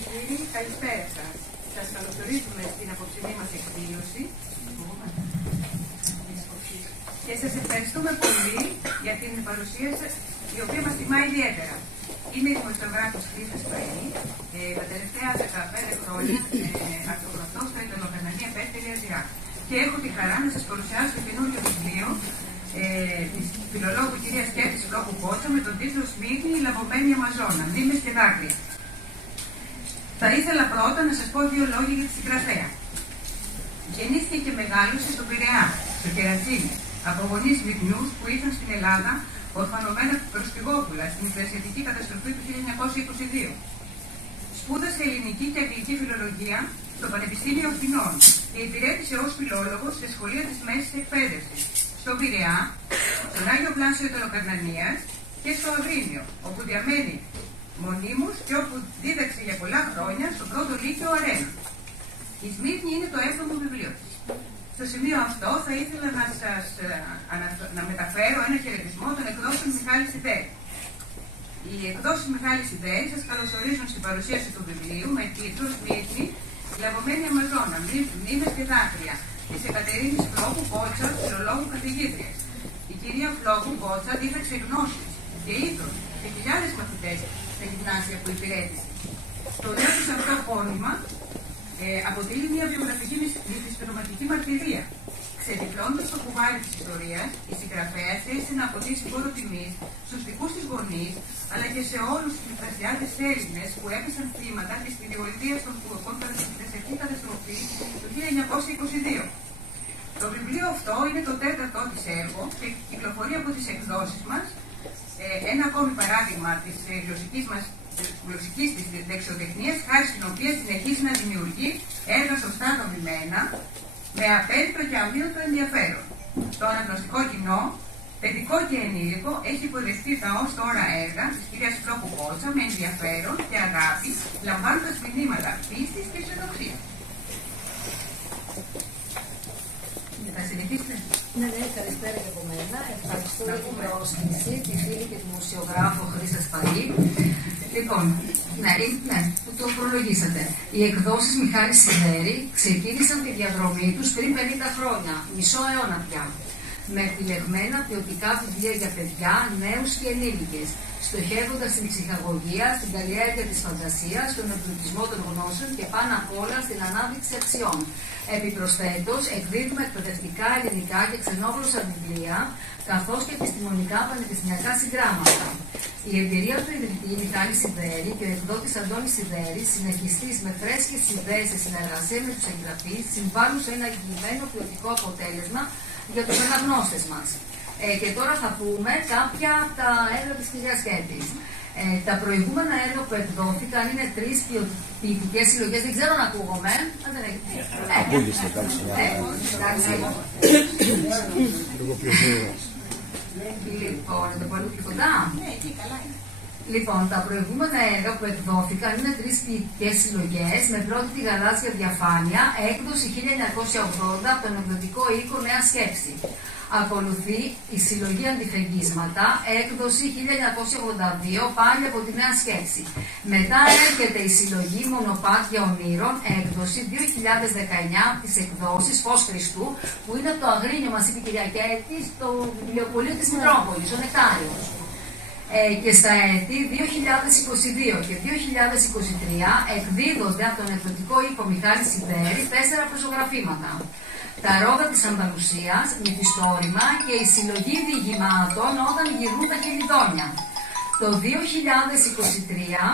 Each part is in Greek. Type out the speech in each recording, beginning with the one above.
και κύριοι, καλησπέρα σας. Σας καλωσορίζουμε στην απόψινή μας εκδήλωση και σας ευχαριστούμε πολύ για την παρουσία σας, η οποία μας τιμά ιδιαίτερα. Είμαι η δημοσιογράφος Χρύσα Σπαΐ, τα τελευταία 15 χρόνια αυτογραφτώ στα Ιταλοκαναλία Πέτρια και έχω τη χαρά να σας παρουσιάσω το καινούριο βιβλίο της φιλολόγου κυρίας Κέρτης Φλόκου Κότσα με τον τίτλο «Σμύρνη, η λαβωμένη Αμαζόνα, μνήμες και δάκρυα». Θα ήθελα πρώτα να σας πω δύο λόγια για τη συγγραφέα. Γεννήθηκε και μεγάλωσε στον Πειραιά, στο Κερατσίνι, από γονείς Λιβνιούς που ήρθαν στην Ελλάδα ορφανωμένα προσφυγόπουλα στην εκκλησιαστική καταστροφή του 1922. Σπούδασε ελληνική και αγγλική φιλολογία στο Πανεπιστήμιο Αθηνών και υπηρέτησε ως φιλόλογος σε σχολεία της μέσης εκπαίδευσης, στο Πειραιά, στον Άγιο Βλάσιο Ιταλοκαρνανίας και στο Αγρίνιο, όπου διαμένει μονίμως και όπου δίδαξε για πολλά χρόνια στο πρώτο λύκειο Αρένα. Η Σμύρνη είναι το 7ο βιβλίο της. Στο σημείο αυτό θα ήθελα να μεταφέρω ένα χαιρετισμό των εκδόσεων Μιχάλη Σιδέρη. Οι εκδόσεις Μιχάλη Σιδέρη σας καλωσορίζουν στην παρουσίαση του βιβλίου με τίτλο «Σμύρνη, η λαβωμένη Αμαζόνα, μνήμες και δάκρυα» της Εκατερίνης Φλόκου Κότσα, φιλολόγου καθηγήτριας. Η κυρία Φλόκου Κότσα δίδαξε γνώσεις και είδος σε χιλιάδες μαθητές στα γυμνάσια που υπηρέτησε. Το νέο της αυτό πόνημα αποτελεί μια βιογραφική μυθιστορηματική μαρτυρία. Ξεδιπλώντας το κουβάρι της ιστορίας, η συγγραφέα θέλησε να αποτίσει φόρο τιμής στους δικούς της γονείς, αλλά και σε όλους τους μικρασιάτες Έλληνες που έπεσαν θύματα της πυρηνικής των Τούρκων κατά την εκκλησιαστική καταστροφή του 1922. Το βιβλίο αυτό είναι το 4ο της έργο και κυκλοφορεί από τις εκδόσεις μας. Ένα ακόμη παράδειγμα της γλωσσικής της δεξιοτεχνίας, χάρη στην οποία συνεχίζει να δημιουργεί έργα σωστά δομημένα, με απέριτο και αμύωτο ενδιαφέρον. Το αναγνωστικό κοινό, παιδικό και ενήλικο, έχει υποδεχτεί τα ως τώρα έργα της κυρίας Φλόκου Κότσα με ενδιαφέρον και αγάπη, λαμβάνοντας μηνύματα πίστης και αισιοδοξίας. Θα συνεχίσετε. Ναι, καλησπέρα και από μένα. Ευχαριστώ για την πρόσκληση, τη φίλη και δημοσιογράφο Χρύσα Σπαΐ. Λοιπόν, που το προλογίσατε. Οι εκδόσεις Μιχάλη Σιδέρη ξεκίνησαν τη διαδρομή τους πριν 50 χρόνια, μισό αιώνα πια, με επιλεγμένα ποιοτικά βιβλία για παιδιά, νέους και ενήλικες, στοχεύοντας στην ψυχαγωγία, στην καλλιέργεια της φαντασίας, στον εμπλουτισμό των γνώσεων και πάνω απ' όλα στην ανάδειξη αξιών. Επιπροσθέτως, εκδίδουμε εκπαιδευτικά, ελληνικά και ξενόγλωσσα βιβλία, καθώς και επιστημονικά πανεπιστημιακά συγγράμματα. Η εμπειρία του ιδρυτή Μιχάλη Σιδέρη και ο εκδότης Αντώνης Σιδέρης, συνεχιστής με φρέσκες ιδέες σε συνεργασία με τους εγγραφείς, συμβάλλουν σε ένα εγγυημένο ποιοτικό αποτέλεσμα για τους αναγνώστες μας. Και τώρα θα πούμε κάποια από τα έργα της κυρίας Κέρτης. Τα προηγούμενα έργα που εκδόθηκαν είναι 3 ποιητικές συλλογές. Δεν ξέρω αν ακούγομαι. Ακούγεστε, εντάξει. Λοιπόν, το πολύ πιο κοντά. Λοιπόν, τα προηγούμενα έργα που εκδόθηκαν είναι 3 ποιητικές συλλογές με πρώτη τη γαλάζια διαφάνεια, έκδοση 1980 από τον εκδοτικό οίκο Νέα Σκέψη. Ακολουθεί η συλλογή Αντιφεγγίσματα, έκδοση 1982, πάλι από τη Νέα Σκέψη. Μετά έρχεται η συλλογή Μονοπάτια Ονείρων, έκδοση 2019 από τις εκδόσεις Φως Χριστού, που είναι το Αγρίνιο, μας είπε η κυρία Κέρτη, στο βιβλιοπωλείο της Μητρόπολης, ο Νεκτάριος. Και στα έτη 2022 και 2023 εκδίδονται από τον εκδοτικό οίκο Μιχάλη Σιδέρη 4 προσογραφήματα. Τα ρόδα της Ανταλουσίας, μυθιστόρημα και η συλλογή διηγημάτων όταν γυρνούν τα χελιδόνια. Το 2023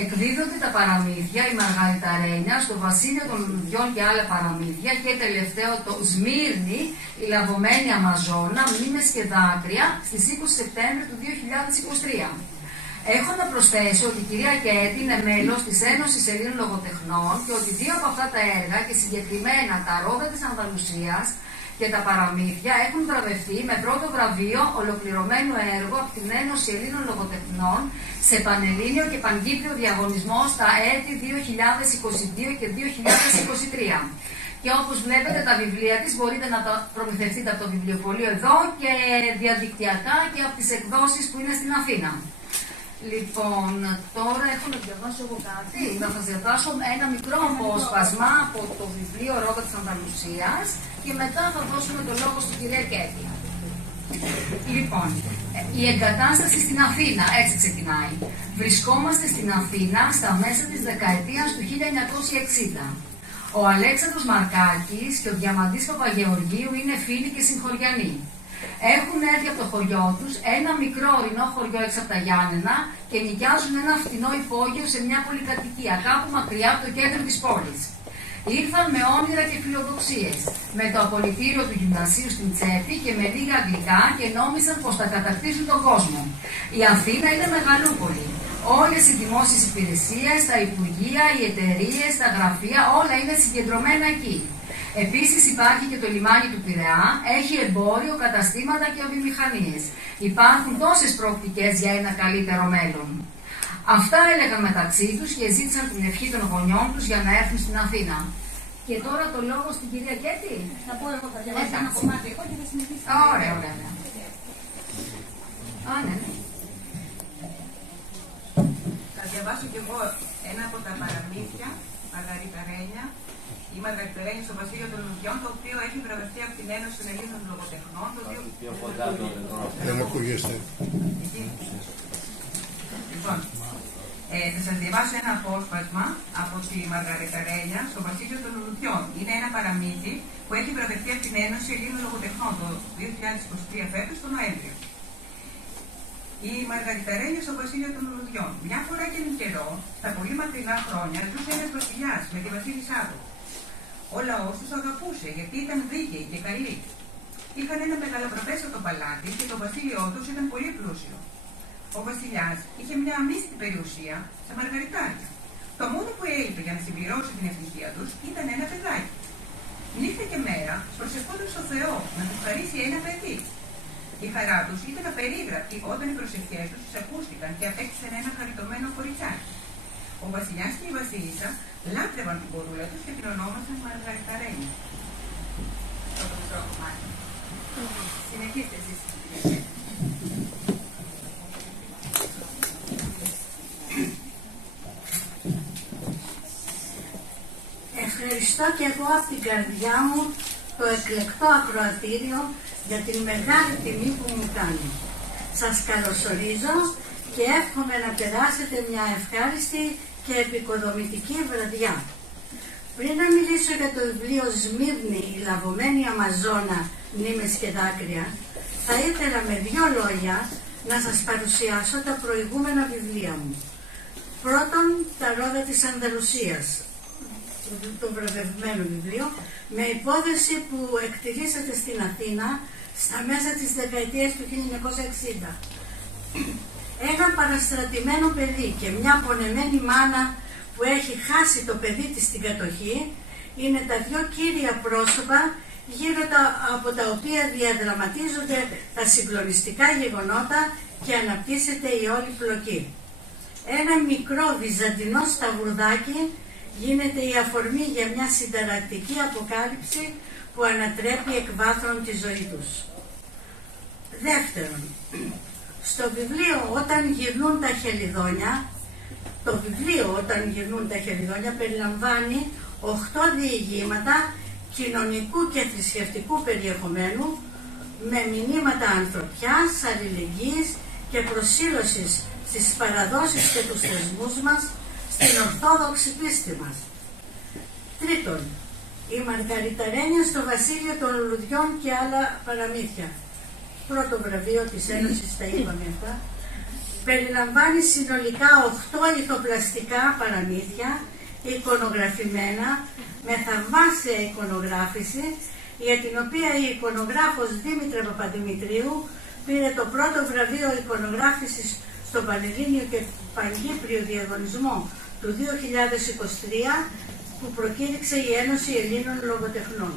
εκδίδονται τα παραμύθια, η Μαργαριταρένια, στο Βασίλειο των Λουλουδιών και άλλα παραμύθια και τελευταίο το Σμύρνη, η λαβωμένη Αμαζόνα, μνήμες και δάκρυα στις 20 Σεπτέμβρη του 2023. Έχω να προσθέσω ότι η κυρία Κέρτη είναι μέλος της Ένωσης Ελλήνων Λογοτεχνών και ότι 2 από αυτά τα έργα και συγκεκριμένα τα ρόδα της Ανδαλουσίας και τα παραμύθια έχουν βραβευτεί με πρώτο βραβείο ολοκληρωμένο έργο από την Ένωση Ελλήνων Λογοτεχνών σε πανελλήνιο και παγκύπριο διαγωνισμό στα έτη 2022 και 2023. Και όπως βλέπετε τα βιβλία της μπορείτε να τα προμηθευτείτε από το βιβλιοπωλείο εδώ και διαδικτυακά και από τις εκδόσεις που είναι στην Αθήνα. Λοιπόν, τώρα έχω να διαβάσω εγώ κάτι. Να σας διαβάσω ένα μικρό απόσπασμα από το βιβλίο Ρόδα της Ανταλουσίας και μετά θα δώσουμε το λόγο στην κυρία Κέτη. Λοιπόν, η εγκατάσταση στην Αθήνα, έτσι ξεκινάει. Βρισκόμαστε στην Αθήνα στα μέσα της δεκαετίας του 1960. Ο Αλέξανδρος Μαρκάκης και ο Διαμαντής Παπαγεωργίου είναι φίλοι και συγχωριανοί. Έχουν έρθει από το χωριό τους, ένα μικρό ορεινό χωριό έξω από τα Γιάννενα, και νοικιάζουν ένα φτηνό υπόγειο σε μια πολυκατοικία, κάπου μακριά από το κέντρο της πόλης. Ήρθαν με όνειρα και φιλοδοξίες, με το απολυτήριο του γυμνασίου στην τσέπη και με λίγα αγγλικά, και νόμισαν πως θα κατακτήσουν τον κόσμο. Η Αθήνα είναι μεγαλούπολη. Όλες οι δημόσιες υπηρεσίες, τα υπουργεία, οι εταιρείες, τα γραφεία, όλα είναι συγκεντρωμένα εκεί. Επίσης υπάρχει και το λιμάνι του Πειραιά, έχει εμπόριο, καταστήματα και βιομηχανίες. Υπάρχουν τόσες προοπτικές για ένα καλύτερο μέλλον. Αυτά έλεγαν μεταξύ τους και ζήτησαν την ευχή των γονιών τους για να έρθουν στην Αθήνα. Και τώρα το λόγο στην κυρία Κέτη. Θα πω εγώ, θα διαβάσω ένα κομμάτι εγώ και θα συνεχίσω. Ωραία, ωραία. Ναι. Θα διαβάσω κι εγώ ένα από τα παραμύθια, Μαργαριταρένια. Η Μαργαριταρένια στο Βασίλειο των Λουδιών, το οποίο έχει βραβευτεί από την Ένωση των Ελλήνων Λογοτεχνών. Δεν ακούγεστε. Λοιπόν, θα σας διαβάσω ένα απόσπασμα από τη Μαργαριταρένια στο Βασίλειο των Λουδιών. Είναι ένα παραμύθι που έχει βραβευτεί από την Ένωση Ελλήνων Λογοτεχνών το 2023 φέτος, τον Νοέμβριο. Η Μαργαριταρένια στο Βασίλειο των Λουδιών. Μια φορά και έναν καιρό, στα πολύ μακρινά χρόνια, ζούσε ένας βασιλιάς με τη βασίλισσά του. Ο λαός τους αγαπούσε γιατί ήταν δίκαιοι και καλοί. Είχαν ένα μεγαλοπρεπέστατο παλάτι και το βασίλειό τους ήταν πολύ πλούσιο. Ο βασιλιάς είχε μια αμύστη περιουσία σε μαργαριτάρια. Το μόνο που έλειπε για να συμπληρώσει την ευτυχία τους ήταν ένα παιδάκι. Νύχτα και μέρα προσευχόταν στο Θεό να τους χαρίσει ένα παιδί. Η χαρά τους ήταν απερίγραπτη όταν οι προσευχές τους ακούστηκαν και απέκτησαν ένα χαριτωμένο κοριτσάκι. Ο βασιλιάς και η βασίλισσα λάτρευαν την κορούλα τους και την ονόμασαν Μαργαριταρένια. Αυτό το μικρό κομμάτι. Συνεχίστε εσείς. Ευχαριστώ και εγώ από την καρδιά μου το εκλεκτό ακροατήριο για την μεγάλη τιμή που μου κάνει. Σας καλωσορίζω και εύχομαι να περάσετε μια ευχάριστη και επικοδομητική βραδιά. Πριν να μιλήσω για το βιβλίο Σμύρνη, η λαβωμένη Αμαζόνα, μνήμες και δάκρυα, θα ήθελα με 2 λόγια να σας παρουσιάσω τα προηγούμενα βιβλία μου. Πρώτον, τα Ρόδα της Ανδαλουσίας, το βραβευμένο βιβλίο, με υπόθεση που εκτελήσατε στην Αθήνα στα μέσα της δεκαετίας του 1960. Ένα παραστρατημένο παιδί και μια πονεμένη μάνα που έχει χάσει το παιδί της στην κατοχή είναι τα 2 κύρια πρόσωπα γύρω από τα οποία διαδραματίζονται τα συγκλονιστικά γεγονότα και αναπτύσσεται η όλη πλοκή. Ένα μικρό βυζαντινό σταυρουδάκι γίνεται η αφορμή για μια συνταρακτική αποκάλυψη που ανατρέπει εκ βάθρων τη ζωή τους. Δεύτερον, στο βιβλίο «Όταν γυρνούν τα χελιδόνια», το βιβλίο «Όταν γυρνούν τα χελιδόνια» περιλαμβάνει 8 διηγήματα κοινωνικού και θρησκευτικού περιεχομένου με μηνύματα ανθρωπιάς, αλληλεγγύης και προσήλωσης στις παραδόσεις και τους θεσμούς μας, στην ορθόδοξη πίστη μας. Τρίτον, η Μαργαριταρένια στο Βασίλειο των Λουδιών και άλλα παραμύθια. Πρώτο βραβείο της Ένωσης, τα είπαμε αυτά. Περιλαμβάνει συνολικά 8 ηθοπλαστικά παραμύθια, εικονογραφημένα, με θαυμάσια εικονογράφηση, για την οποία η εικονογράφος Δήμητρα Παπαδημητρίου πήρε το πρώτο βραβείο εικονογράφησης στο Πανελλήνιο και Παγκύπριο Διαγωνισμό του 2023 που προκήρυξε η Ένωση Ελλήνων Λογοτεχνών.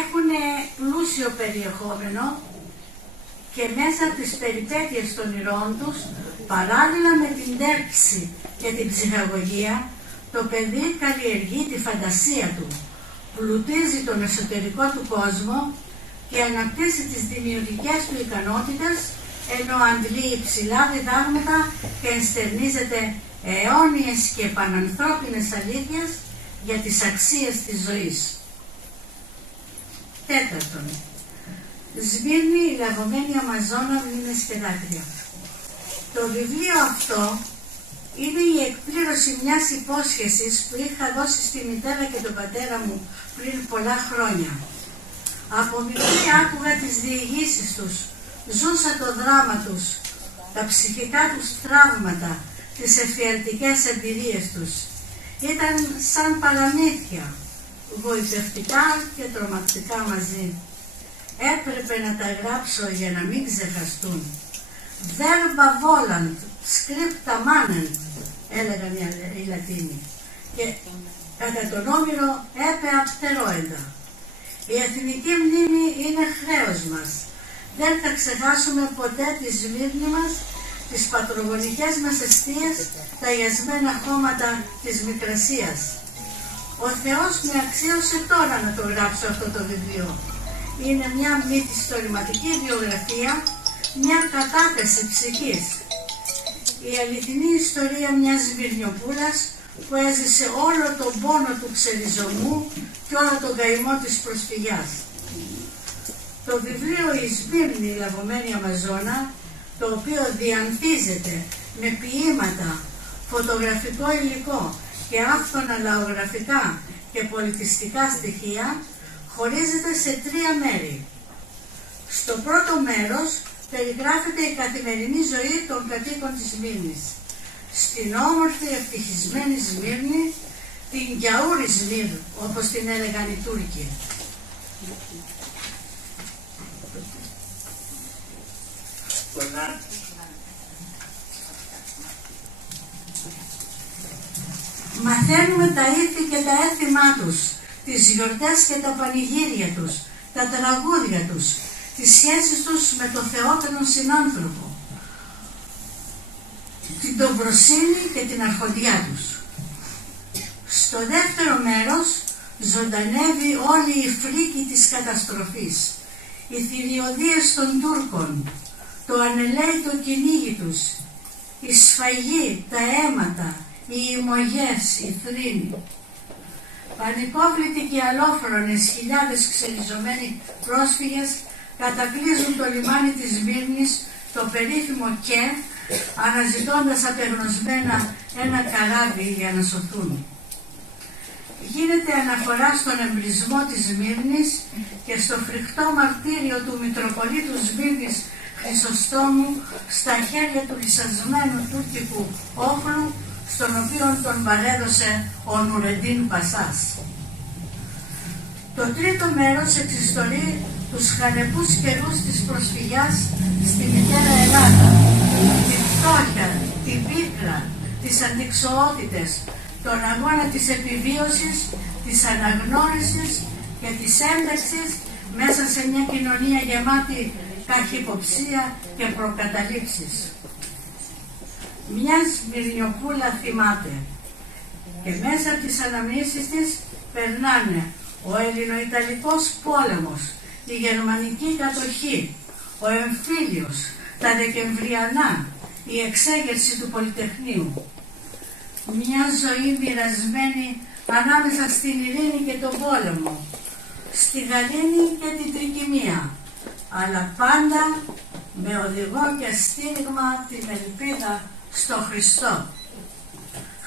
Έχουν πλούσιο περιεχόμενο και μέσα από τις περιπέτειες των ηρώων τους, παράλληλα με την τέρξη και την ψυχαγωγία, Το παιδί καλλιεργεί τη φαντασία του, πλουτίζει τον εσωτερικό του κόσμο και αναπτύσσει τις δημιουργικές του ικανότητες, ενώ αντλεί υψηλά διδάγματα και ενστερνίζεται αιώνιες και πανανθρώπινες αλήθειες για τις αξίες της ζωής. Τέταρτον, Σμύρνη, η λαγωμένη Αμαζόνα, μνήμες και δάκρυα. Το βιβλίο αυτό είναι η εκπλήρωση μιας υπόσχεσης που είχα δώσει στη μητέρα και τον πατέρα μου πριν πολλά χρόνια. Από μικρή άκουγα τις διηγήσεις τους, ζούσα το δράμα τους, τα ψυχικά τους τραύματα, τις εφιαλτικές εμπειρίες τους. Ήταν σαν παραμύθια, γοητευτικά και τρομακτικά μαζί. Έπρεπε να τα γράψω για να μην ξεχαστούν. Verba volant, scripta manent, έλεγαν οι Λατίνοι. Και κατά τον Όμηρο έπεα πτερόεντα. Η εθνική μνήμη είναι χρέος μας. Δεν θα ξεχάσουμε ποτέ τη Σμύρνη μας, τις πατρογονικές μας εστίες, τα ιασμένα χώματα της Μικρασίας. Ο Θεός με αξίωσε τώρα να το γράψω αυτό το βιβλίο. Είναι μια μυθιστορηματική βιογραφία, μια κατάθεση ψυχής. Η αληθινή ιστορία μιας Σμυρνιοπούλας που έζησε όλο τον πόνο του ξεριζωμού και όλο τον καημό της προσφυγιάς. Το βιβλίο «Η Σμύρνη, η λαγωμένη Αμαζόνα», το οποίο διανθίζεται με ποίηματα, φωτογραφικό υλικό και άφθονα λαογραφικά και πολιτιστικά στοιχεία, χωρίζεται σε 3 μέρη. Στο πρώτο μέρος περιγράφεται η καθημερινή ζωή των κατοίκων της Σμύρνης. Στην όμορφη ευτυχισμένη Σμύρνη, την Γιαούρη Σμύρ, όπως την έλεγαν οι Τούρκοι. Μαθαίνουμε τα ήθη και τα έθιμά τους, τις γιορτές και τα πανηγύρια τους, τα τραγούδια τους, τις σχέσεις τους με το Θεό και τον συνάνθρωπο, την τομπροσύνη και την αρχοντιά τους. Στο δεύτερο μέρος ζωντανεύει όλη η φρίκη της καταστροφής, οι θηριωδίες των Τούρκων, το ανελαίητο κυνήγι τους, η σφαγή, τα αίματα, οι ημωγές, οι θρήνοι. Πανικόβλητοι και αλόφρονες χιλιάδες ξεριζωμένοι πρόσφυγες κατακλείζουν το λιμάνι της Σμύρνης, το περίφημο ΚΕ, αναζητώντας απεγνωσμένα ένα καράβι για να σωθούν. Γίνεται αναφορά στον εμπρισμό της Σμύρνης και στο φρικτό μαρτύριο του Μητροπολίτου Σμύρνης Χρυσοστόμου στα χέρια του λυσασμένου τουρκικού όχλου, στον οποίο τον παρέδωσε ο Νουρεντίν Πασάς. Το τρίτο μέρος εξιστορεί τους χαλεπούς καιρούς της προσφυγιάς στη μητέρα Ελλάδα, τη φτώχεια, την πίκρα, τις αντιξοότητες, τον αγώνα της επιβίωσης, της αναγνώρισης και της ένταξης μέσα σε μια κοινωνία γεμάτη καχυποψία και προκαταλήψεις. Μια Σμυρνιοπούλα θυμάται και μέσα από τις αναμνήσεις της περνάνε ο Ελληνοϊταλικός πόλεμος, η γερμανική κατοχή, ο εμφύλιος, τα δεκεμβριανά, η εξέγερση του Πολυτεχνείου. Μια ζωή μοιρασμένη ανάμεσα στην ειρήνη και τον πόλεμο, στη γαλήνη και την τρικυμία, αλλά πάντα με οδηγό και στήριγμα την ελπίδα στο Χριστό.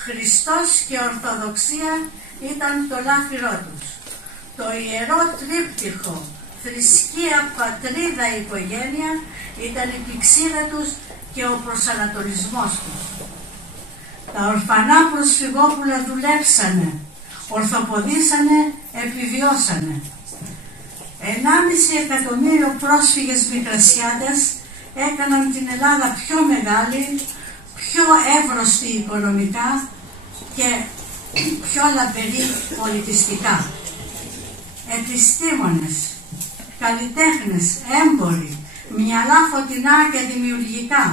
Χριστός και Ορθοδοξία ήταν το λάφυρό τους. Το ιερό τρίπτυχο, θρησκεία, πατρίδα, οικογένεια ήταν η πηξίδα τους και ο προσανατολισμός τους. Τα ορφανά προσφυγόπουλα δουλέψανε, ορθοποδήσανε, επιβιώσανε. 1,5 εκατομμύριο πρόσφυγες μικρασιάτες έκαναν την Ελλάδα πιο μεγάλη, πιο εύρωστη οικονομικά και πιο λαμπερή πολιτιστικά. Επιστήμονες, καλλιτέχνες, έμποροι, μυαλά φωτεινά και δημιουργικά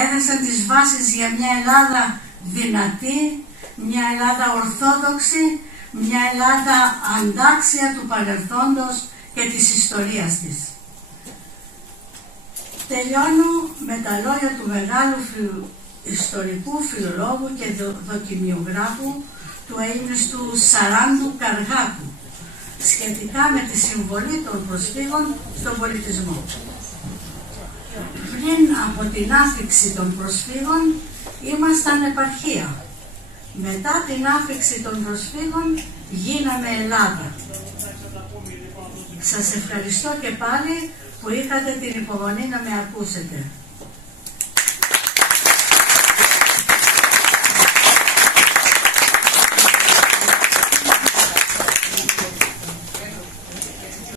έδεσαν τις βάσεις για μια Ελλάδα δυνατή, μια Ελλάδα ορθόδοξη, μια Ελλάδα αντάξια του παρελθόντος και της ιστορίας της. Τελειώνω με τα λόγια του μεγάλου ιστορικού φιλολόγου και δοκιμιογράφου του αείμνηστου Σαράντου Καργάκου σχετικά με τη συμβολή των προσφύγων στον πολιτισμό. Πριν από την άφιξη των προσφύγων ήμασταν επαρχία. Μετά την άφιξη των προσφύγων γίναμε Ελλάδα. Σας ευχαριστώ και πάλι που είχατε την υπομονή να με ακούσετε.